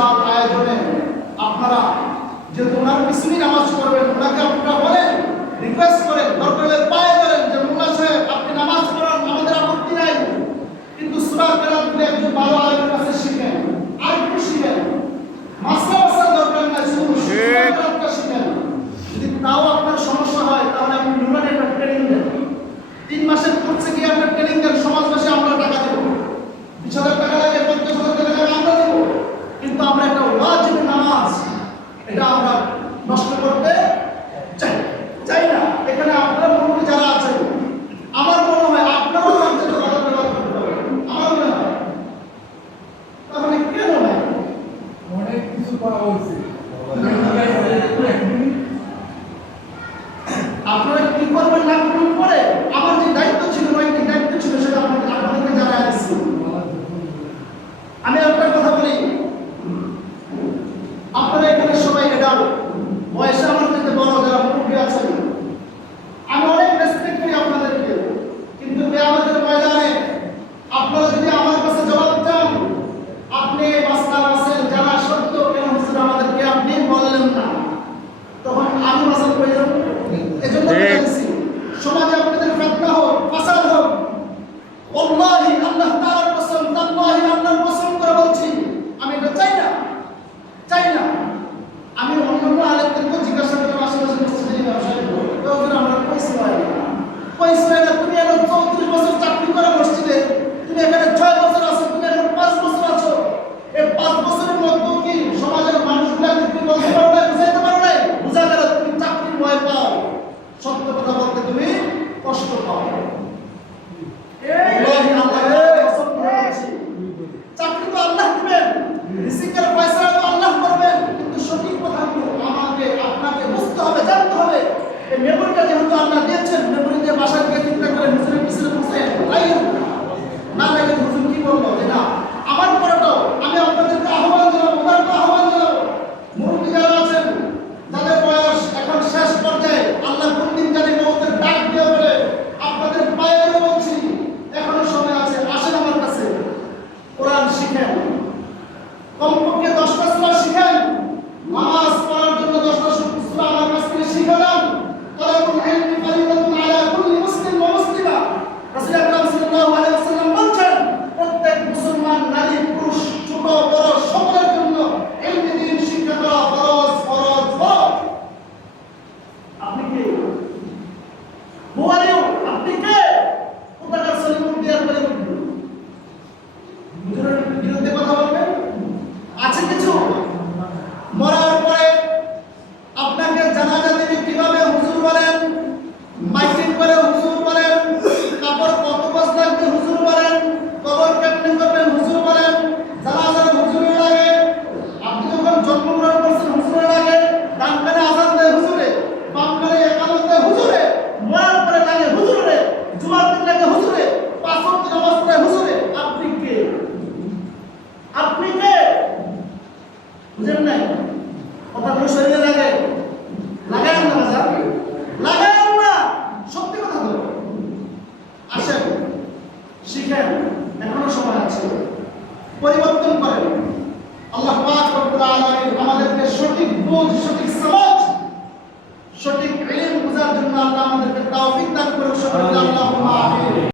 বিশাল আয়োজনে আপনারা যে ওনার পিছনে নামাজ পড়বেন, ওনাকে আপনারা বলেন, রিকোয়েস্ট করেন, দরকারের পায়ে ধরেন যে মোল্লা সাহেব আপনি নামাজ পড়ান, আমাদের আপত্তি নাই, কিন্তু সূরা কেরাত বলে একজন ভালো আলেমের কাছে শিখেন, আর একটু শিখেন, মাসলা দরকার নাই, শুধু সূরা কেরাতটা শিখেন। যদি তাও আপনার সমস্যা হয় তাহলে আপনি নুরানি একটা ট্রেনিং দেন, 3 মাসের কোর্সে গিয়ে আপনার ট্রেনিং দেন, সমাজবাসী আমরা টাকা দেব, 20,000 টাকা লাগে, 50,000 টাকা লাগে, আমরা দেব, কিন্তু আমরা একটা ওয়াজিব নামাজ এটা আমরা নষ্ট করতে চাই না। এখানে আপনারা মনে যারা আছেন, আমার মনে হয় আপনারাও রাজ্যের কথা ব্যবহার করতে হবে, আমার মনে হয়। তাহলে কেন না অনেক কিছু পাওয়া হয়েছে, আপনারা কি করবেন না করবেন পরে, আমার যে দায়িত্ব ছিল, নৈতিক দায়িত্ব ছিল, সেটা আপনাদেরকে জানাই দিচ্ছি। আমি একটা কথা বলি, আপনারা এখানে সবাই এডাল্ট, বয়সে আমার থেকে বড় যারা মুরব্বী আছেন, আমি অনেক রেসপেক্ট করি আপনাদেরকে, কিন্তু আমাদের ময়দানে আপনারা যদি আমার কাছে জবাব চান, আপনি মাস্টার আছেন যারা সত্য, কেন হুজুর আমাদেরকে আপনি বললেন না, তখন আমি মাসাল করে যাব। এজন্য বলছি সমাজে আপনাদের ফিতনা হোক, ফাসাদ হোক, ওয়াল্লাহি আল্লাহ তাআলার কসম, তাল্লাহি আল্লাহর কসম করে বলছি, আমি এটা চাই না। আমি অন্য আলেমদেরকে জিজ্ঞাসা করে আশেপাশে মসজিদে ব্যবসা করবো, আমরা পয়সা না, তুমি এখন 34 বছর চাকরি করে মসজিদে, তুমি এখানে 6 বছর আছো, তুমি এখন 5 বছর আছো, এই 5 বছরের মধ্যে কি সমাজের মানুষগুলোকে তুমি বলতে পারো না, বুঝাইতে পারো না, বুঝা গেল তুমি চাকরি ভয় পাও, সত্য কথা বলতে তুমি কষ্ট পাও। চাকরি তো আল্লাহ দিবেন, রিজিকের পয়সা তো আল্লাহ করবেন, কিন্তু সঠিক কথাগুলো আমাকে আপনাকে বুঝতে হবে, জানতে হবে। এই মেমোরিটা যেহেতু আল্লাহ দিয়েছেন, মেমোরি দিয়ে বাসায় গিয়ে চিন্তা করে হুজুরের পিছনে বসে না লাগে হুজুর কি বললো, যে না আমার পরেটাও আমি আপনাদেরকে আহ্বান জানাবো, উদারতা আহ্বান জানাবো, মুরব্বী যারা আছেন, যাদের বয়স এখন শেষ পর্যায়ে, আল্লাহ কোন দিন জানি মৌতের ডাক দিয়ে বলে, আপনাদের পায়ে ধরে বলছি এখনো সময় আছে, আসেন আমার কাছে, কোরআন শিখেন, কমপক্ষে 10টা সূরা শিখেন, নামাজ পড়ার জন্য 10টা সূরা আমার কাছ থেকে শিখে নেন। তালাবুল ইলমি ফারিদাতুন আলা কুল্লি মুসলিম ওয়া মুসলিমা। রাসূল আকরাম সাল্লাল্লাহু আলাইহি ওয়াসাল্লাম বলেন, প্রত্যেক মুসলমান নারী পুরুষ ছোট বড় সকলের জন্য ইলমি দ্বীন শিক্ষা করা ফরজ ফরজ ফরজ। আপনি কে? বুয়ারিও আপনি কে? কোথাকার সলিমুল বিয়ার করে হুজুরের বিরুদ্ধে কথা বলবেন? আছে কিছু? মরার পরে আপনাকে জানাজা দিবে কিভাবে হুজুর বলেন, মাইকিং করে হুজুর বলেন, কাপড় কত গজ লাগবে হুজুর বলেন, কবর কেমনে করবেন হুজুর বলেন, জানাজার হুজুরে লাগে, আপনি যখন জন্মগ্রহণ করছেন হুজুরে লাগে, ডান কানে আযান দেয় হুজুরে, বাম কানে ইকামত দেয় হুজুরে, মরার পরে লাগে হুজুরে, জুমার দিন লাগে হুজুরে, 5 ওয়াক্ত নামাজ পড়ে হুজুরে। আপনি কে? আপনি কে? বুঝেন নাই কথাগুলো শরীরে লাগে, লাগায় না বাজার, লাগায় না, সত্যি কথা তো। আসেন শিখেন, এখনো সময় আছে, পরিবর্তন করেন। আল্লাহ পাক রব্বুল আলামিন আমাদেরকে সঠিক বুঝ, সঠিক সমাজ, সঠিক ইলম বোঝার জন্য আল্লাহ আমাদেরকে তৌফিক দান করুন।